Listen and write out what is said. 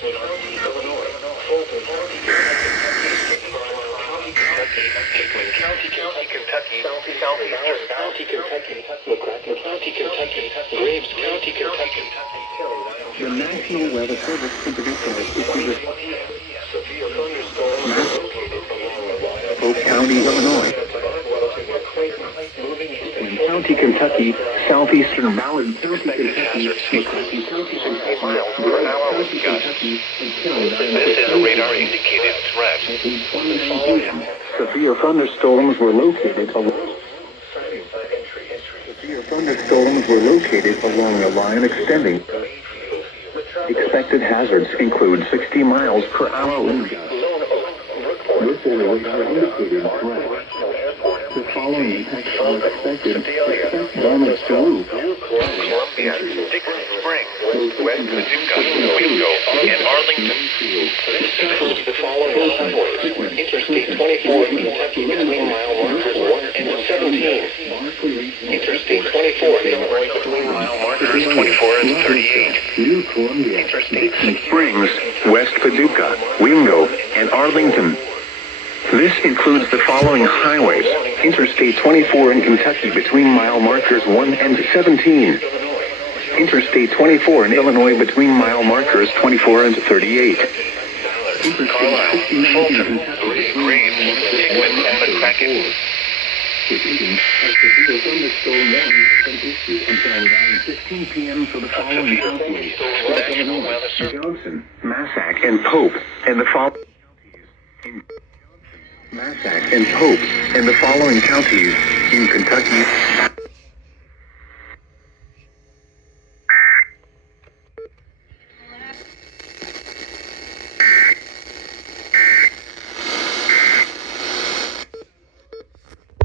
The National Weather Service introduced Polk County, Illinois. In County, Kentucky, southeastern Ballard County, Kentucky, McCracken County, Kentucky, This is a radar-indicated threat. Severe thunderstorms were located along a line extending. Expected hazards include 60 miles per hour wind gusts. This is a radar-indicated threat. The following impacts are expected. Expect damage to roof. Columbia, Dixon Springs, West Paducah, Wingo, and Arlington. This includes the following highways: Interstate 24 in Kentucky between mile markers 1 and 17. Interstate 24 in Illinois between mile Markers 24 and 38. Interstate Springs, West Paducah, Wingo, and Arlington. This includes the following highways: Interstate 24 in Kentucky between mile markers 1 and 17. Interstate 24 in Illinois between mile markers 24 and 38. Carlisle, Fulton, Graves, Hickman, and McCracken. Until 9:15 p.m. for the following counties: National Weather Service. Johnson, Massac, and Pope, and the following Massac and Pope, and the following counties in Kentucky.